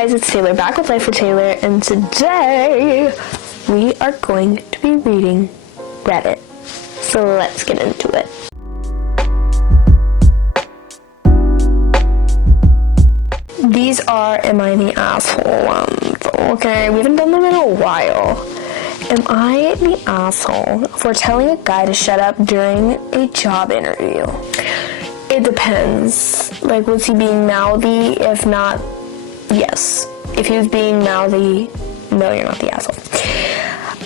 guys, it's Taylor back with Life with Taylor, and today we are going to be reading Reddit. So let's get into it. These are Am I the Asshole ones. Okay, we haven't done them in a while. Am I the asshole for telling a guy to shut up during a job interview? It depends. Like, was he being mouthy? If not, yes. If he was being mouthy, no, you're not the asshole.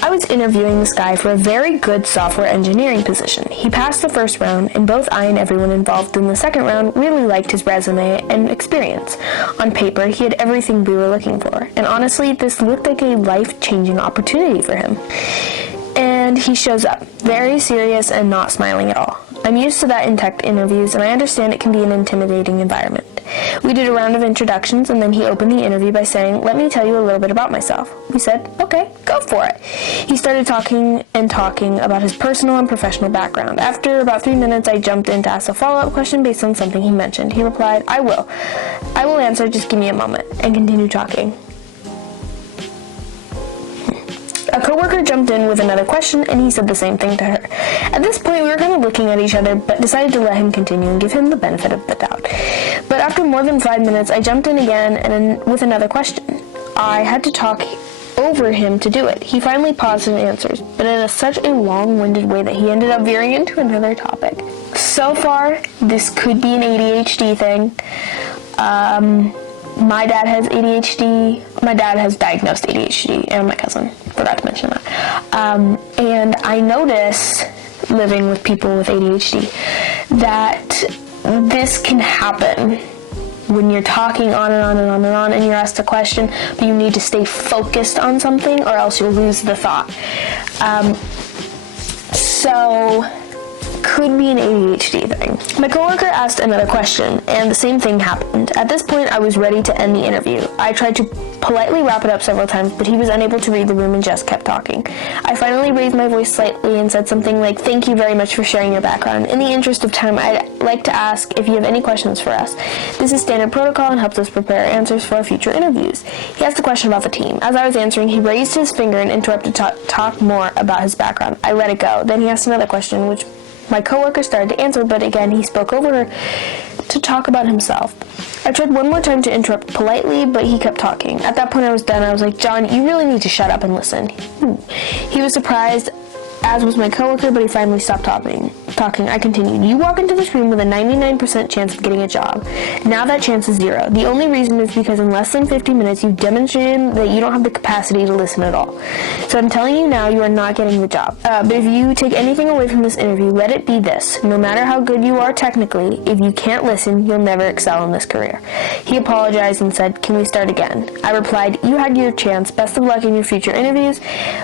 I was interviewing this guy for a very good software engineering position. He passed the first round, and both I and everyone involved in the second round really liked his resume and experience. On paper, he had everything we were looking for, and honestly, this looked like a life-changing opportunity for him. And he shows up, very serious and not smiling at all. I'm used to that in tech interviews, and I understand it can be an intimidating environment. We did a round of introductions, and then he opened the interview by saying, "Let me tell you a little bit about myself." We said, "Okay, go for it." He started talking about his personal and professional background. After about 3 minutes, I jumped in to ask a follow-up question based on something he mentioned. He replied, I will answer, just give me a moment," and continued talking. A coworker jumped in with another question, and he said the same thing to her. At this point, we were kind of looking at each other, but decided to let him continue and give him the benefit of the doubt. But after more than 5 minutes, I jumped in again and with another question. I had to talk over him to do it. He finally paused and answered, but in such a long-winded way that he ended up veering into another topic. So far, this could be an ADHD thing. My dad has ADHD. My dad has diagnosed ADHD, and my cousin. Forgot to mention that. And I notice, living with people with ADHD, that this can happen when you're talking on and on and on and on, and you're asked a question, but you need to stay focused on something, or else you'll lose the thought. So could be an ADHD thing. My coworker asked another question, and the same thing happened. At this point, I was ready to end the interview. I tried to politely wrap it up several times, but he was unable to read the room and just kept talking. I finally raised my voice slightly and said something like, "Thank you very much for sharing your background. In the interest of time, I'd like to ask if you have any questions for us. This is standard protocol and helps us prepare answers for our future interviews." He asked a question about the team. As I was answering, he raised his finger and interrupted to talk more about his background. I let it go. Then he asked another question, which my coworker started to answer, but again, he spoke over her to talk about himself. I tried one more time to interrupt politely, but he kept talking. At that point, I was done. I was like, "John, you really need to shut up and listen." He was surprised, as was my coworker, but he finally stopped talking. I continued. "You walk into this room with a 99% chance of getting a job. Now that chance is 0. The only reason is because in less than 50 minutes, you've demonstrated that you don't have the capacity to listen at all. So I'm telling you now, you are not getting the job. But if you take anything away from this interview, let it be this. No matter how good you are technically, if you can't listen, you'll never excel in this career." He apologized and said, "Can we start again?" I replied, "You had your chance. Best of luck in your future interviews.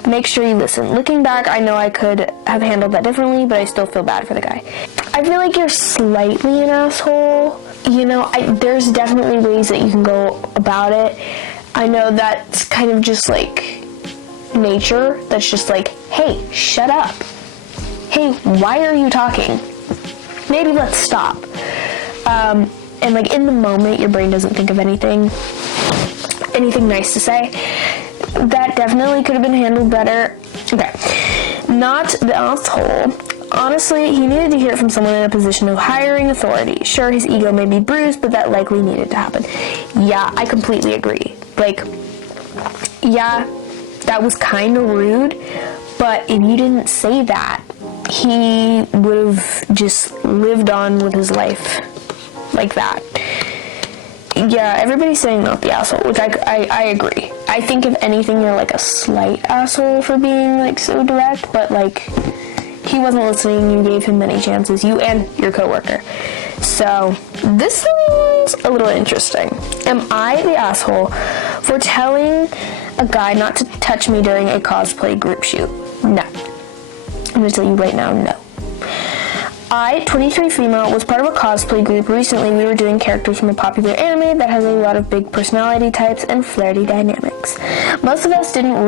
Make sure you listen." Looking back, I know I could have handled that differently, but I still feel bad for the guy. I feel like you're slightly an asshole. You know, there's definitely ways that you can go about it. I know that's kind of just like nature. That's just like, "Hey, shut up. Hey, why are you talking? Maybe let's stop." And like in the moment, your brain doesn't think of anything nice to say. That definitely could have been handled better. Okay. Not the asshole. Honestly, he needed to hear it from someone in a position of hiring authority. Sure, his ego may be bruised, but that likely needed to happen. Yeah, I completely agree. Like, yeah, that was kind of rude, but if you didn't say that, he would have just lived on with his life like that. Yeah, everybody's saying not the asshole, which I agree. I think if anything, you're like a slight asshole for being like so direct, but like he wasn't listening, you gave him many chances, you and your coworker. So this one's a little interesting. Am I the asshole for telling a guy not to touch me during a cosplay group shoot? No. I'm gonna tell you right now, no. I, 23 female, was part of a cosplay group. Recently, we were doing characters from a popular anime that has a lot of big personality types and flirty dynamics. Most of us hadn't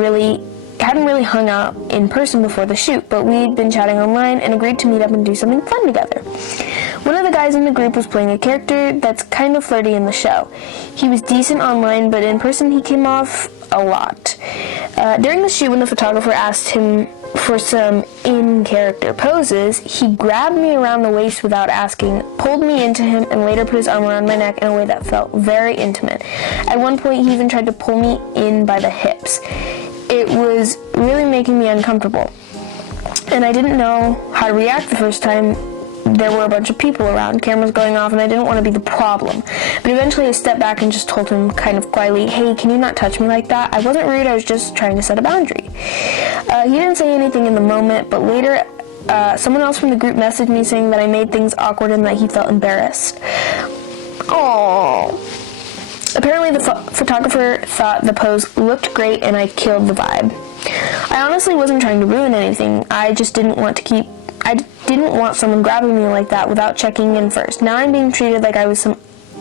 really hung out in person before the shoot, but we'd been chatting online and agreed to meet up and do something fun together. One of the guys in the group was playing a character that's kind of flirty in the show. He was decent online, but in person he came off a lot. During the shoot, when the photographer asked him for some in-character poses, he grabbed me around the waist without asking, pulled me into him, and later put his arm around my neck in a way that felt very intimate. At one point, he even tried to pull me in by the hips. It was really making me uncomfortable, and I didn't know how to react the first time. There were a bunch of people around, cameras going off, and I didn't want to be the problem. But eventually I stepped back and just told him kind of quietly, hey, can you not touch me like that? I wasn't rude, I was just trying to set a boundary. He didn't say anything in the moment, but later someone else from the group messaged me saying that I made things awkward and that he felt embarrassed. Aww. Apparently the photographer thought the pose looked great and I killed the vibe. I honestly wasn't trying to ruin anything. I just didn't want someone grabbing me like that without checking in first. Now I'm being treated like I was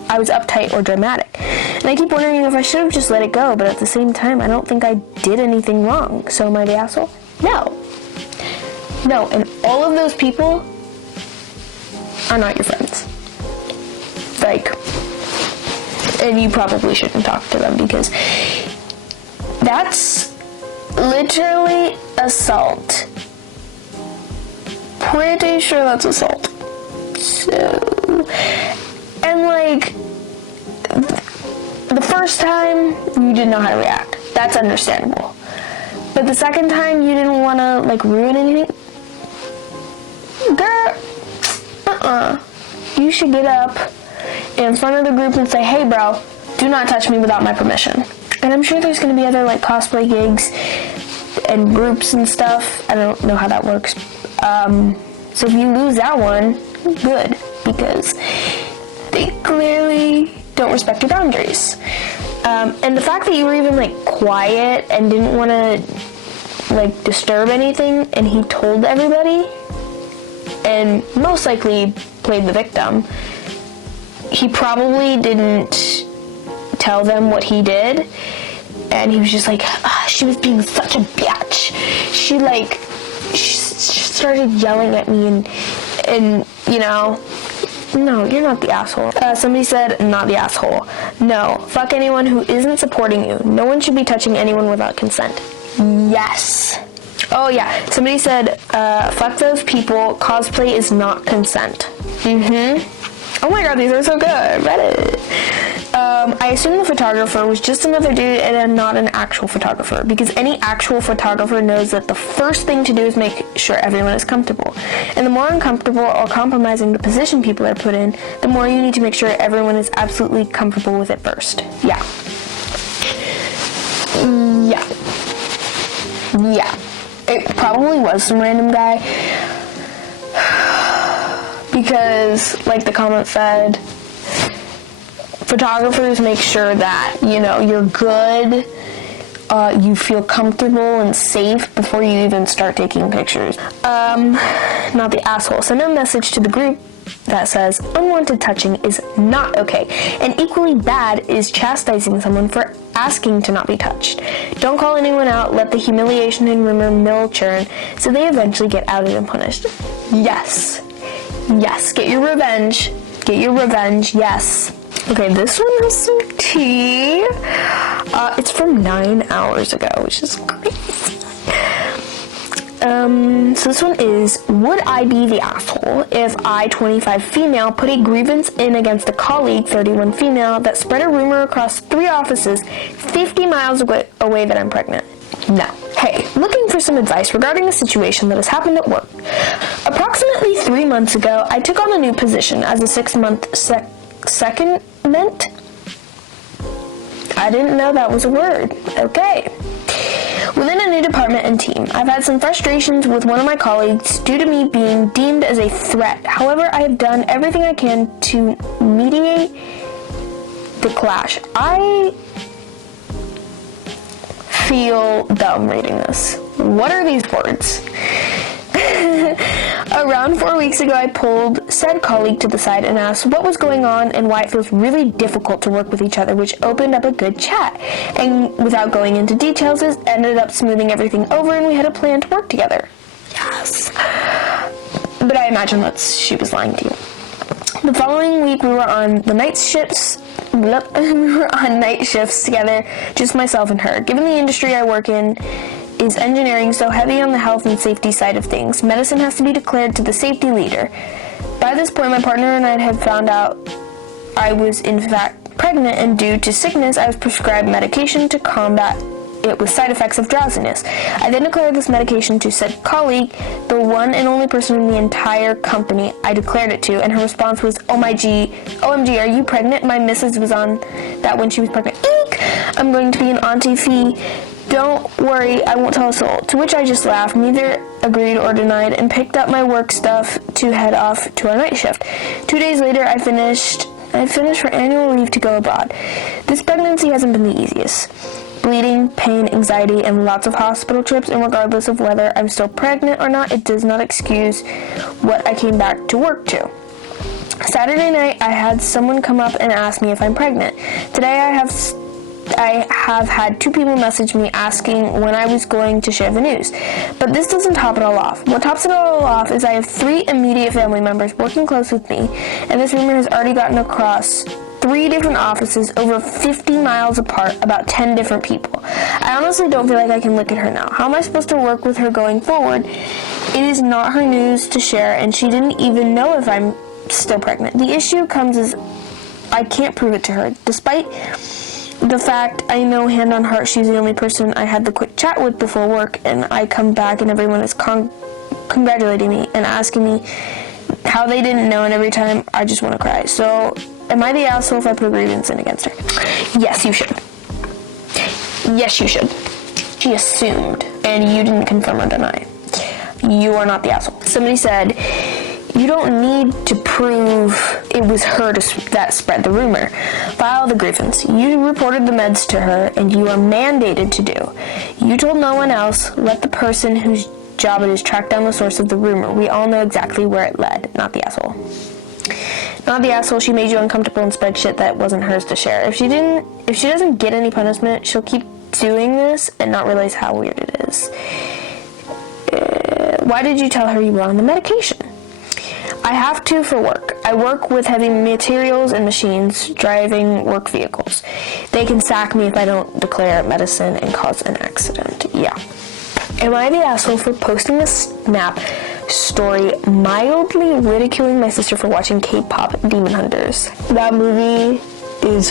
uptight or dramatic. And I keep wondering if I should have just let it go, but at the same time, I don't think I did anything wrong. So am I the asshole? No. No, and all of those people are not your friends. Like, and you probably shouldn't talk to them because that's literally assault. Pretty sure that's assault. So, and like, the first time, you didn't know how to react. That's understandable. But the second time, you didn't want to, like, ruin anything. Girl, you should get up in front of the group and say, hey, bro, do not touch me without my permission. And I'm sure there's going to be other, like, cosplay gigs and groups and stuff. I don't know how that works. So if you lose that one, good, because they clearly don't respect your boundaries. And the fact that you were even, like, quiet and didn't want to, like, disturb anything, and he told everybody, and most likely played the victim, he probably didn't tell them what he did, and he was just like, she was being such a bitch. She started yelling at me and you know, no, you're not the asshole. Somebody said, not the asshole. No, fuck anyone who isn't supporting you. No one should be touching anyone without consent. Yes. Oh yeah, somebody said, fuck those people, cosplay is not consent. Oh my god, these are so good. Reddit. I assume the photographer was just another dude and not an actual photographer, because any actual photographer knows that the first thing to do is make sure everyone is comfortable. And the more uncomfortable or compromising the position people are put in, the more you need to make sure everyone is absolutely comfortable with it first. Yeah. It probably was some random guy. Because, like the comment said, photographers make sure that, you know, you're good, you feel comfortable and safe before you even start taking pictures. Not the asshole. Send a message to the group that says, unwanted touching is not okay, and equally bad is chastising someone for asking to not be touched. Don't call anyone out, let the humiliation and rumor mill churn, so they eventually get outed and punished. Yes. Yes, get your revenge. Get your revenge, yes. Okay, this one has some tea. It's from 9 hours ago, which is crazy. So this one is, would I be the asshole if I, 25 female, put a grievance in against a colleague, 31 female, that spread a rumor across 3 offices 50 miles away that I'm pregnant? No. Hey, looking for some advice regarding a situation that has happened at work. Approximately 3 months ago, I took on a new position as a 6-month secondment. I didn't know that was a word. Okay. Within a new department and team, I've had some frustrations with one of my colleagues due to me being deemed as a threat. However, I have done everything I can to mediate the clash. I feel dumb reading this. What are these words? Around 4 weeks ago, I pulled said colleague to the side and asked what was going on and why it feels really difficult to work with each other, which opened up a good chat. And without going into details, it ended up smoothing everything over and we had a plan to work together. Yes. But I imagine she was lying to you. The following week, we were on night shifts together, just myself and her. Given the industry I work in is engineering, so heavy on the health and safety side of things, medicine has to be declared to the safety leader. By this point, my partner and I had found out I was in fact pregnant, and due to sickness, I was prescribed medication to combat it with side effects of drowsiness. I then declared this medication to said colleague, the one and only person in the entire company I declared it to, and her response was, OMG, are you pregnant? My missus was on that when she was pregnant. Eek! I'm going to be an auntie fee. Don't worry, I won't tell a soul. To which I just laughed, neither agreed or denied, and picked up my work stuff to head off to our night shift. 2 days later, I finished for annual leave to go abroad. This pregnancy hasn't been the easiest. Bleeding, pain, anxiety, and lots of hospital trips, and regardless of whether I'm still pregnant or not, it does not excuse what I came back to work to. Saturday night, I had someone come up and ask me if I'm pregnant. Today, I have had 2 people message me asking when I was going to share the news. But this doesn't top it all off. What tops it all off is I have 3 immediate family members working close with me, and this rumor has already gotten across 3 different offices over 50 miles apart, about 10 different people. I honestly don't feel like I can look at her now. How am I supposed to work with her going forward? It is not her news to share, and she didn't even know if I'm still pregnant. The issue comes is I can't prove it to her, despite the fact I know hand on heart she's the only person I had the quick chat with before work, and I come back and everyone is congratulating me and asking me how they didn't know, and every time I just want to cry. So, am I the asshole if I put a grievance in against her? Yes, you should. Yes, you should. She assumed, and you didn't confirm or deny. You are not the asshole. Somebody said, you don't need to prove it was her that spread the rumor. File the grievance. You reported the meds to her, and you are mandated to do. You told no one else. Let the person whose job it is track down the source of the rumor. We all know exactly where it led. Not the asshole. Not the asshole. She made you uncomfortable and spread shit that wasn't hers to share. If she doesn't get any punishment, she'll keep doing this and not realize how weird it is. Why did you tell her you were on the medication? I have to for work. I work with heavy materials and machines, driving work vehicles. They can sack me if I don't declare medicine and cause an accident. Yeah. Am I the asshole for posting a Snap story mildly ridiculing my sister for watching K-pop Demon Hunters? That movie is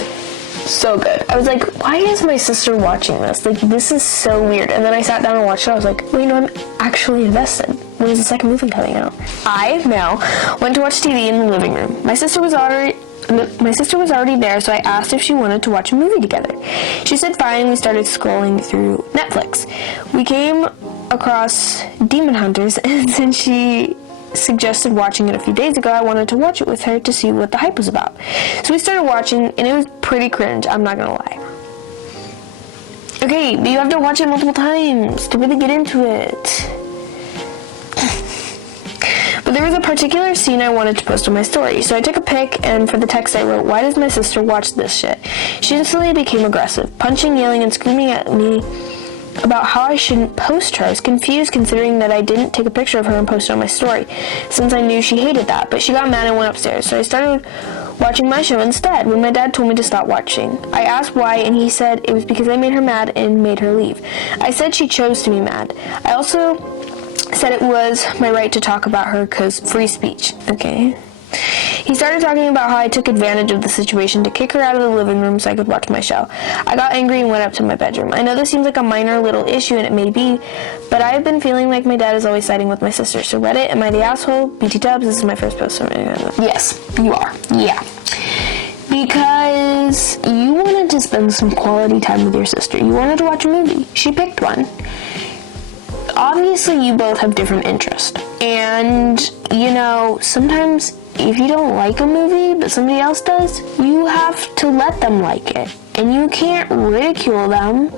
so good. I was like, why is my sister watching this? Like, this is so weird. And then I sat down and watched it. I was like, wait, no, I'm actually invested. When is the second movie coming out? I, Mel, went to watch TV in the living room. My sister was already there, so I asked if she wanted to watch a movie together. She said fine. We started scrolling through Netflix. We came across Demon Hunters, and since she suggested watching it a few days ago, I wanted to watch it with her to see what the hype was about. So we started watching, and it was pretty cringe, I'm not gonna lie. Okay, but you have to watch it multiple times to really get into it. But there was a particular scene I wanted to post on my story, so I took a pic, and for the text I wrote, why does my sister watch this shit? She instantly became aggressive, punching, yelling, and screaming at me about how I shouldn't post her. I was confused considering that I didn't take a picture of her and post it on my story, since I knew she hated that, but she got mad and went upstairs, so I started watching my show instead when my dad told me to stop watching. I asked why, and he said it was because I made her mad and made her leave. I said she chose to be mad. I also said it was my right to talk about her because free speech. Okay. He started talking about how I took advantage of the situation to kick her out of the living room so I could watch my show. I got angry and went up to my bedroom. I know this seems like a minor little issue, and it may be, but I have been feeling like my dad is always siding with my sister. So Reddit, am I the asshole? BT dubs, this is my first post. Yes, you are. Yeah. Because you wanted to spend some quality time with your sister. You wanted to watch a movie. She picked one. Obviously, you both have different interests. And, you know, sometimes if you don't like a movie but somebody else does, you have to let them like it. And you can't ridicule them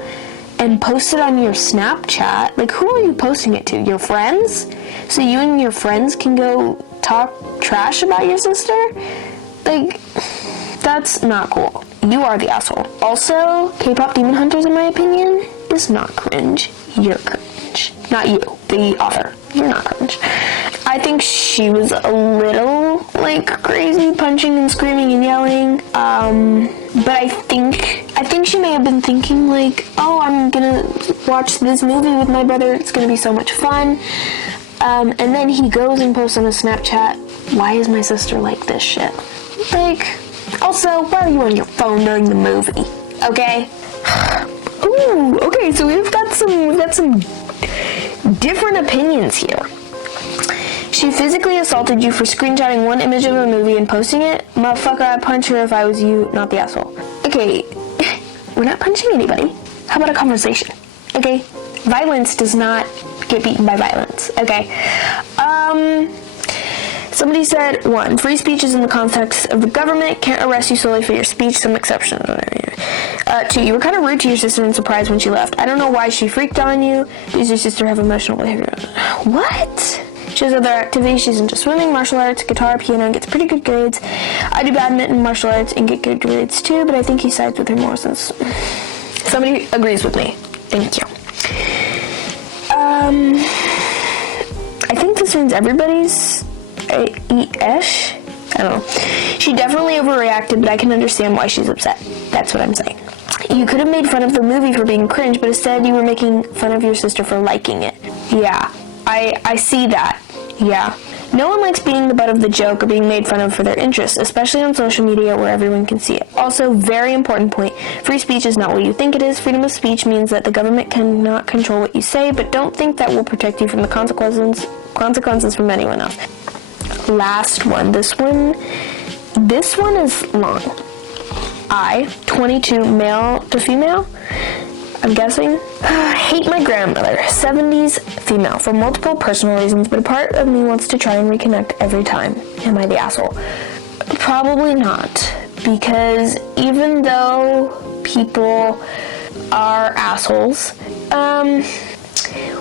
and post it on your Snapchat. Like, who are you posting it to? Your friends? So you and your friends can go talk trash about your sister? Like, that's not cool. You are the asshole. Also, K-pop Demon Hunters, in my opinion, is not cringe. You're cringe. Not you, the author. You're not cringe. I think she was a little like crazy, punching and screaming and yelling. But I think she may have been thinking like, oh, I'm gonna watch this movie with my brother. It's gonna be so much fun. And then he goes and posts on a Snapchat, why is my sister like this shit? Like, also, why are you on your phone during the movie? Okay? Ooh, okay, so we've got some different opinions here. She physically assaulted you for screenshotting one image of a movie and posting it? Motherfucker, I'd punch her if I was you, not the asshole. Okay, we're not punching anybody. How about a conversation? Okay? Violence does not get beaten by violence. Okay? Somebody said, 1, free speech is in the context of the government, can't arrest you solely for your speech, some exceptions. 2, you were kind of rude to your sister and surprised when she left. I don't know why she freaked on you. Does your sister have emotional behavior? What? She has other activities. She's into swimming, martial arts, guitar, piano, and gets pretty good grades. I do badminton, martial arts, and get good grades too, but I think he sides with her more since somebody agrees with me. Thank you. I think this means everybody's ish. I don't know. She definitely overreacted, but I can understand why she's upset. That's what I'm saying. You could have made fun of the movie for being cringe, but instead you were making fun of your sister for liking it. Yeah, I see that. Yeah. No one likes being the butt of the joke or being made fun of for their interests, especially on social media where everyone can see it. Also, very important point, free speech is not what you think it is. Freedom of speech means that the government cannot control what you say, but don't think that will protect you from the consequences from anyone else. Last one. This one is long. I, 22, male to female, I'm guessing, hate my grandmother, 70s female, for multiple personal reasons, but a part of me wants to try and reconnect every time. Am I the asshole? Probably not, because even though people are assholes,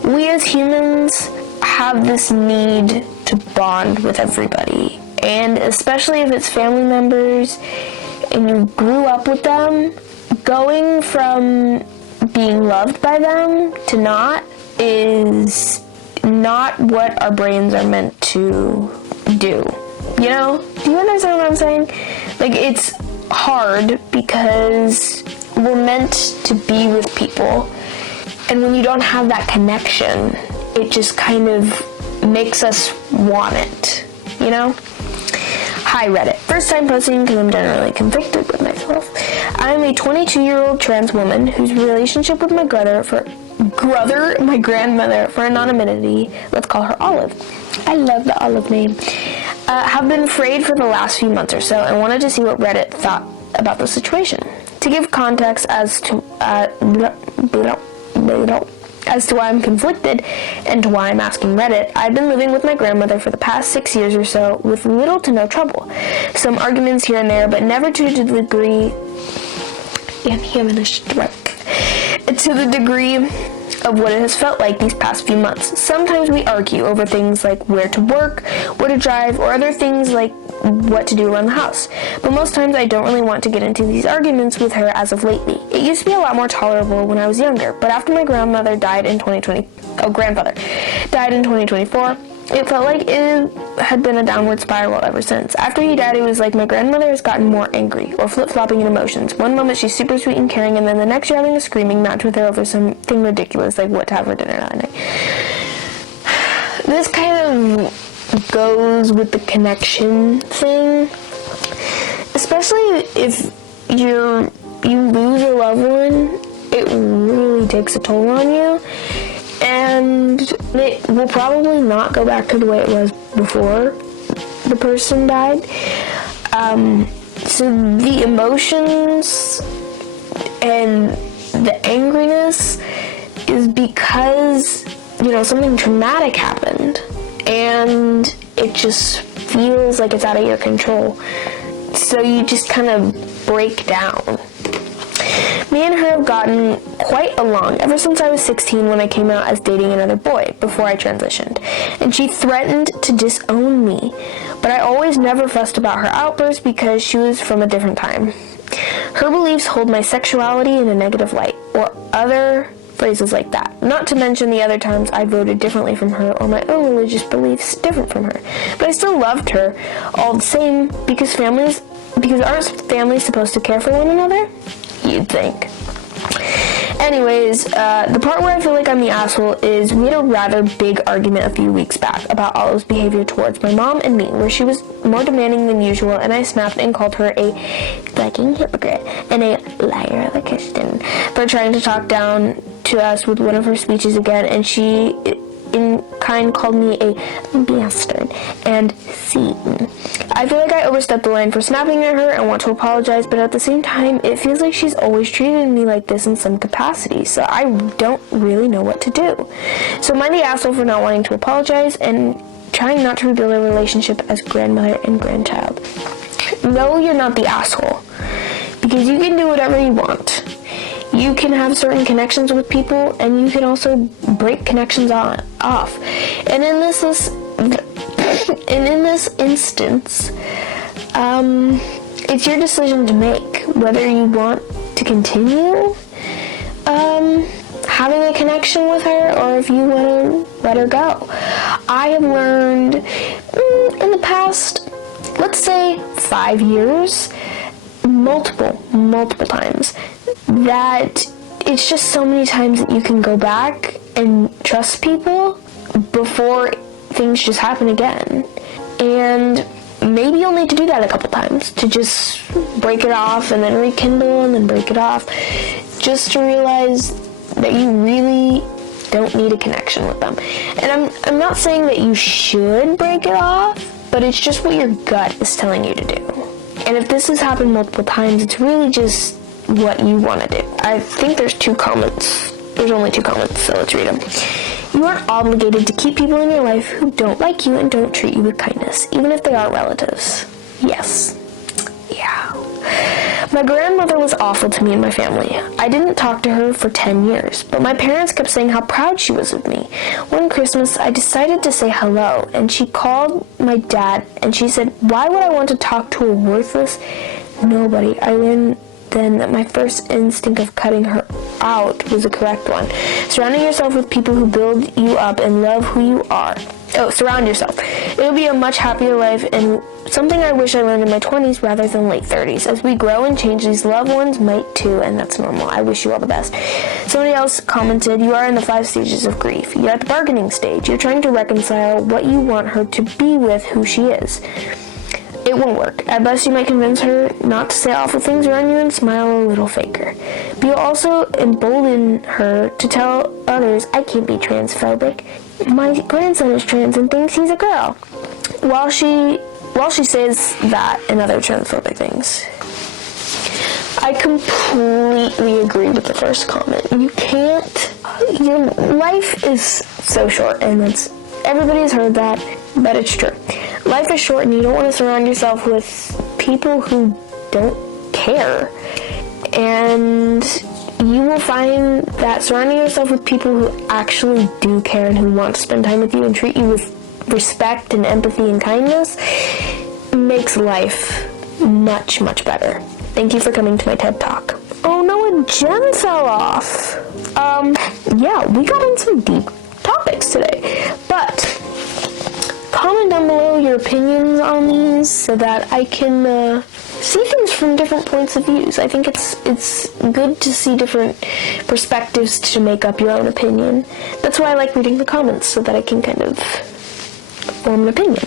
we as humans have this need to bond with everybody, and especially if it's family members and you grew up with them, going from being loved by them to not is not what our brains are meant to do. You know? Do you understand what I'm saying? Like, it's hard because we're meant to be with people, and when you don't have that connection, it just kind of makes us want it, you know? Hi Reddit. First time posting because I'm generally conflicted with myself. I'm a 22-year-old trans woman whose relationship with my grandmother for anonymity, let's call her Olive. I love the Olive name. Have been frayed for the last few months or so and wanted to see what Reddit thought about the situation. To give context as to why I'm conflicted and to why I'm asking Reddit, I've been living with my grandmother for the past 6 years or so with little to no trouble. Some arguments here and there, but never to the degree of what it has felt like these past few months. Sometimes we argue over things like where to work, where to drive, or other things like what to do around the house. But most times I don't really want to get into these arguments with her as of lately. It used to be a lot more tolerable when I was younger, but after my grandfather died in 2024, it felt like it had been a downward spiral ever since. After he died, it was like my grandmother has gotten more angry, or flip-flopping in emotions. One moment she's super sweet and caring, and then the next you're having a screaming match with her over something ridiculous, like what to have for dinner that night. This kind of goes with the connection thing, especially if you lose a loved one. It really takes a toll on you, and it will probably not go back to the way it was before the person died. So the emotions and the angriness is because, something traumatic happened, and it just feels like it's out of your control. So you just kind of break down. Me and her have gotten quite along ever since I was 16 when I came out as dating another boy before I transitioned, and she threatened to disown me, but I always never fussed about her outbursts because she was from a different time. Her beliefs hold my sexuality in a negative light, or phrases like that. Not to mention the other times I voted differently from her or my own religious beliefs different from her. But I still loved her all the same because aren't families supposed to care for one another? You'd think. Anyways, the part where I feel like I'm the asshole is we had a rather big argument a few weeks back about Olive's behavior towards my mom and me, where she was more demanding than usual, and I snapped and called her a fucking hypocrite and a liar of a Christian for trying to talk down to us with one of her speeches again, and she in kind called me a bastard and Satan. I feel like I overstepped the line for snapping at her and want to apologize, but at the same time, it feels like she's always treated me like this in some capacity, so I don't really know what to do. So am I the asshole for not wanting to apologize and trying not to rebuild a relationship as grandmother and grandchild? No, you're not the asshole, because you can do whatever you want. You can have certain connections with people, and you can also break connections off. And in this instance, it's your decision to make whether you want to continue having a connection with her, or if you want to let her go. I have learned in the past, let's say 5 years, multiple times, that it's just so many times that you can go back and trust people before things just happen again. And maybe you'll need to do that a couple times to just break it off and then rekindle and then break it off, just to realize that you really don't need a connection with them. And I'm not saying that you should break it off, but it's just what your gut is telling you to do. And if this has happened multiple times, it's really just what you want to do. I think there's 2 comments. There's only 2 comments, so let's read them. You aren't obligated to keep people in your life who don't like you and don't treat you with kindness, even if they are relatives. Yes. Yeah. My grandmother was awful to me and my family. I didn't talk to her for 10 years, but my parents kept saying how proud she was of me. One Christmas, I decided to say hello, and she called my dad, and she said, "Why would I want to talk to a worthless nobody?" I learned then that my first instinct of cutting her out was the correct one. Surrounding yourself with people who build you up and love who you are. Surround yourself. It'll be a much happier life, and something I wish I learned in my 20s rather than late 30s. As we grow and change, these loved ones might too, and that's normal. I wish you all the best. Somebody else commented, you are in the 5 stages of grief. You're at the bargaining stage. You're trying to reconcile what you want her to be with who she is. It won't work. At best, you might convince her not to say awful things around you and smile a little faker. But you'll also embolden her to tell others, I can't be transphobic. My grandson is trans and thinks he's a girl. While she says that and other transphobic things. I completely agree with the first comment. Your life is so short, and everybody's heard that, but it's true. Life is short, and you don't want to surround yourself with people who don't care. And you will find that surrounding yourself with people who actually do care and who want to spend time with you and treat you with respect and empathy and kindness makes life much, much better. Thank you for coming to my TED Talk. Oh no, a gem fell off. Yeah, we got on some deep topics today, but comment down below your opinions on these so that I can see things from different points of views. I think it's good to see different perspectives to make up your own opinion. That's why I like reading the comments, so that I can kind of form an opinion.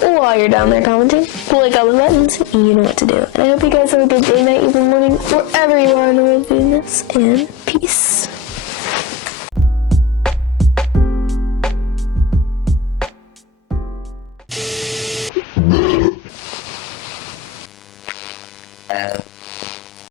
While you're down there commenting, click all the buttons, you know what to do. And I hope you guys have a good day, night, evening, morning, wherever you are in the world doing this, and peace.